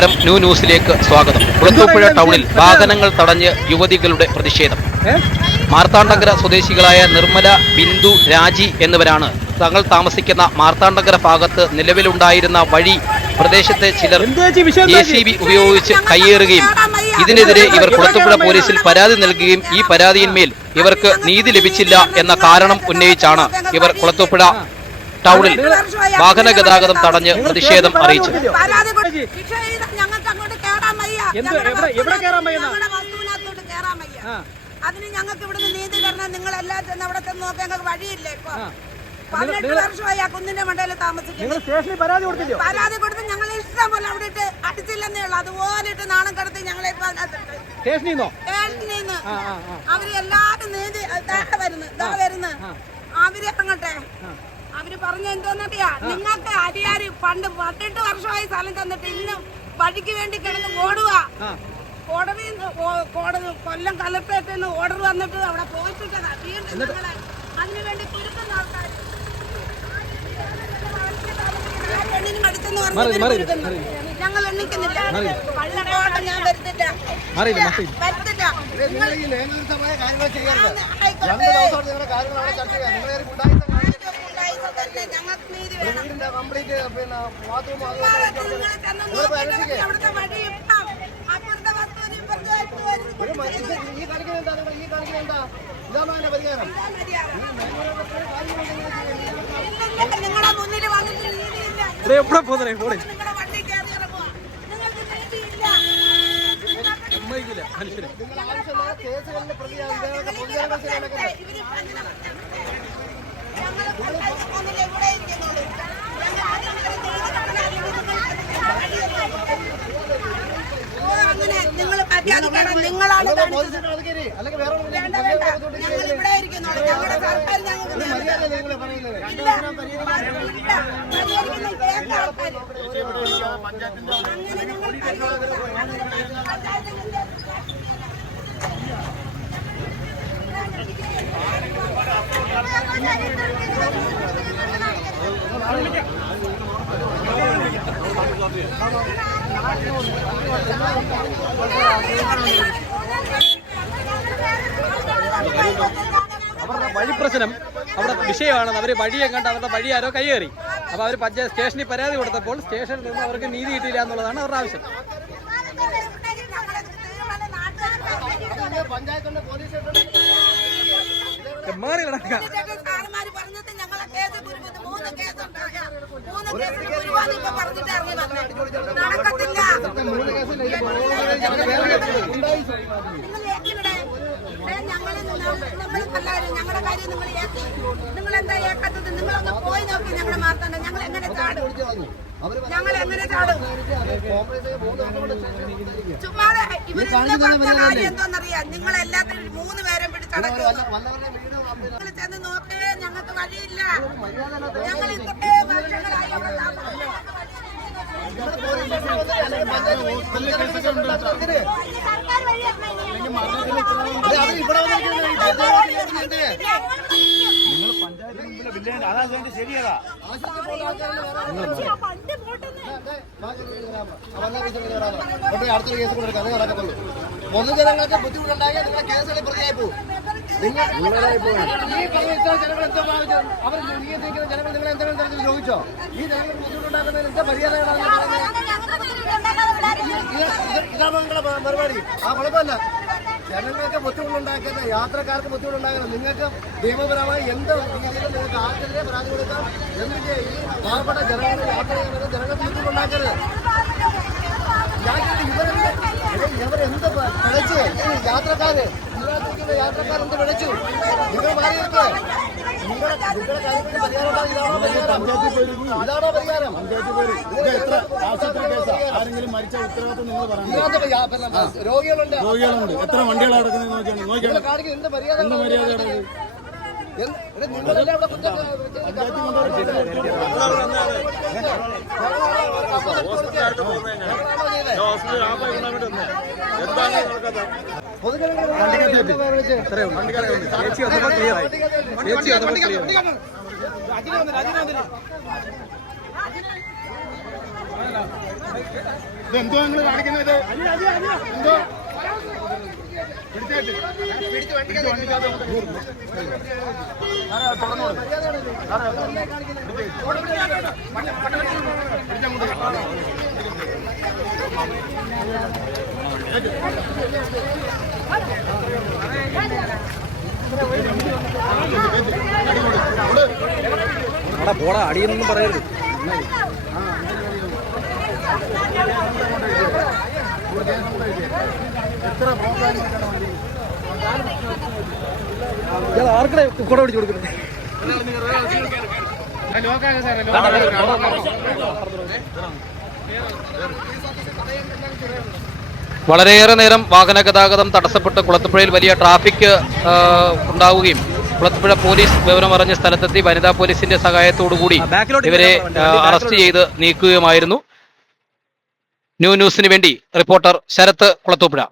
നമസ്കാരം, ന്യൂ ന്യൂസിലേക്ക് സ്വാഗതം. കുളത്തൂപ്പുഴ ടൗണിൽ വാഹനങ്ങൾ തടഞ്ഞ് യുവതികളുടെ പ്രതിഷേധം. മാർത്താണ്ഡങ്കര സ്വദേശികളായ നിർമ്മല, ബിന്ദു, രാജി എന്നിവരാണ് തങ്ങൾ താമസിക്കുന്ന മാർത്താണ്ഡങ്കര ഭാഗത്ത് നിലവിലുണ്ടായിരുന്ന വഴി പ്രദേശത്തെ ചിലർ JCB ഉപയോഗിച്ച് കയ്യേറുകയും ഇതിനെതിരെ ഇവർ കുളത്തൂപ്പുഴ പോലീസിൽ പരാതി നൽകുകയും ഈ പരാതിയിന്മേൽ ഇവർക്ക് നീതി ലഭിച്ചില്ല എന്ന കാരണം ഉന്നയിച്ചാണ് ഇവർ കുളത്തൂപ്പുഴ ടൗണിൽ വാഹന ഗതാഗതം തടഞ്ഞ് പ്രതിഷേധം അറിയിച്ചു. അതിന് ഞങ്ങൾക്ക് ഇവിടുന്ന് നീതി തരണം. നിങ്ങൾ എല്ലാവരും അവിടെ ചെന്ന് നോക്കാൻ ഞങ്ങൾക്ക് വഴിയില്ലേ? ഇപ്പൊ 18 വർഷമായി ആ കുന്നിന്റെ മണ്ടയിൽ താമസിക്കുന്നു. പരാതി കൊടുത്ത് ഞങ്ങൾ ഇഷ്ടം പോലെ അവിടെ ഇട്ട് അടിച്ചില്ലെന്നേ ഉള്ളു. അതുപോലെ ഇട്ട് നാണം കടത്തി ഞങ്ങളെ ഇപ്പൊ അവര് എല്ലാരും നീതി വരുന്നു. അവര് ഇറങ്ങട്ടെ. അവര് പറഞ്ഞ എന്തോന്നറിയാ, നിങ്ങൾക്ക് അരിയാര് പണ്ട് 18 വർഷമായി സ്ഥലം തന്നിട്ട് ഇന്ന് വഴിക്ക് വേണ്ടി കിടന്ന് ഓടുക. കൊല്ലം കളക്ടറേറ്റിൽ നിന്ന് ഓർഡർ വന്നിട്ട് അവിടെ പോയിട്ടിട്ടതാ. വീണ്ടും അതിനുവേണ്ടി കുരുക്കുന്ന ആൾക്കാർ ഞങ്ങൾ എണ്ണിക്കുന്നില്ല. കള്ളക്കോട്ടം ഞാൻ വരുത്തില്ല. ഞങ്ങൾക്ക് നീതി വേണം. അവിടുത്തെ വഴി അപ്പുറത്തെ വസ്തു നിങ്ങളുടെ മുന്നിൽ വന്നിട്ട് നീതിയില്ല. വണ്ടി കയറി ഇറങ്ങുക. നിങ്ങൾക്ക് നീതിയില്ല. അങ്ങനെ നിങ്ങൾ മര്യാദക്കാരൻ നിങ്ങളാണ്. ഞങ്ങൾ ഇവിടെ ഇരിക്കുന്നുള്ളൂ. ഞങ്ങളുടെ സർക്കാർ അവരുടെ വഴി പ്രശ്നം അവിടെ വിഷയമാണ്. അവർ വഴിയെ കണ്ട് അവരുടെ വഴി ആരോ കയ്യേറി. അപ്പോൾ അവർ പഞ്ചായത്ത് സ്റ്റേഷനിൽ പരാതി കൊടുത്തപ്പോൾ സ്റ്റേഷനിൽ നിന്ന് അവർക്ക് നീതി കിട്ടിയില്ല എന്നുള്ളതാണ് അവരുടെ ആവശ്യം. മാറി കിടക്കാം. ഞങ്ങളുടെ കാര്യം നിങ്ങൾ ഏറ്റി. നിങ്ങൾ എന്താ ഏക്കാത്തത്? നിങ്ങളൊന്ന് പോയി നോക്കി. ഞങ്ങളെ മാർത്താണ്ട ഞങ്ങൾ എങ്ങനെ ചാടും? ചുമ്മാതെ ഇവര് എന്തോന്നറിയാം, നിങ്ങൾ എല്ലാത്തിനും 3 പേരെ പിടിച്ചടക്കും. നിങ്ങൾ ചെന്ന് നോക്കേ, ഞങ്ങൾക്ക് വഴിയില്ല. ഞങ്ങൾ ഇത്രേ വർഷങ്ങളായി അവിടെ ശരിയതാ. അടുത്തൊരു കേസ് കൊടുക്കാം. അത് നടക്കത്തുള്ളൂ. പൊതുജനങ്ങൾക്ക് ബുദ്ധിമുട്ടുണ്ടായാൽ നിങ്ങളെ കേസുകളിൽ പ്രതിയായി പോകും. ഈ പറഞ്ഞ ജനങ്ങൾ എന്താ ഭാവിച്ചത്? അവർ നിയന്ത്രിക്കുന്ന ജനങ്ങൾ നിങ്ങൾ എന്തെങ്കിലും തരത്തിൽ ചോദിച്ചോ? ഈ ജനങ്ങൾ ബുദ്ധിമുട്ടുണ്ടാക്കുന്നതിന് എന്താ മര്യാദകളാണ് ഇതാണ് നിങ്ങളുടെ പരിപാടി. ആ കുഴപ്പമില്ല. ജനങ്ങൾക്ക് ബുദ്ധിമുട്ടുണ്ടാക്കുന്ന, യാത്രക്കാർക്ക് ബുദ്ധിമുട്ടുണ്ടാക്കുന്ന, നിങ്ങൾക്ക് നിയമപരമായി എന്ത് രീതിയിലും നിങ്ങൾക്ക് ആർക്കെതിരെ പരാതി കൊടുക്കാം. എന്നിട്ട് ഈ പാവപ്പെട്ട ജനങ്ങൾ യാത്ര ചെയ്യുന്നത് ജനങ്ങൾക്ക് ബുദ്ധിമുട്ടുണ്ടാക്കരുത്. ഇവരെന്ത് വിളിച്ച് യാത്രക്കാര് യാത്രക്കാരെന്ത് വിളിച്ചു? നിങ്ങൾ മാറിയൊക്കെ നിങ്ങളുടെ കാര്യത്തിന് പരിഹാരം ഇതാണോ പരിഹാരം? ആരെങ്കിലും മരിച്ച ഉത്തരവാദിത്വം നിങ്ങൾ പറഞ്ഞു. രോഗികളുണ്ട്. എത്ര വണ്ടികളാണ് കിടക്കുന്നത്? കാണിക്കും. എന്ത് മര്യാദ? നിങ്ങളെല്ലാം ചേച്ചി എന്തോ നിങ്ങൾ കാണിക്കുന്നത് എന്തോ പോടാ അടിയൊന്നും പറയരുത്. ആർക്കടെ കൂടെ പിടിച്ചു കൊടുക്കുന്നത്? വളരെയേറെ നേരം വാഹന ഗതാഗതം തടസ്സപ്പെട്ട് കുളത്തുപുഴയിൽ വലിയ ട്രാഫിക് ഉണ്ടാവുകയും കുളത്തുപുഴ പോലീസ് വിവരമറിഞ്ഞ സ്ഥലത്തെത്തി വനിതാ പോലീസിന്റെ സഹായത്തോടുകൂടി ഇവരെ അറസ്റ്റ് ചെയ്ത് നീക്കുകയുമായിരുന്നു. ന്യൂസിന് വേണ്ടി റിപ്പോർട്ടർ ശരത്ത് കുളത്തൂപ്പുഴ.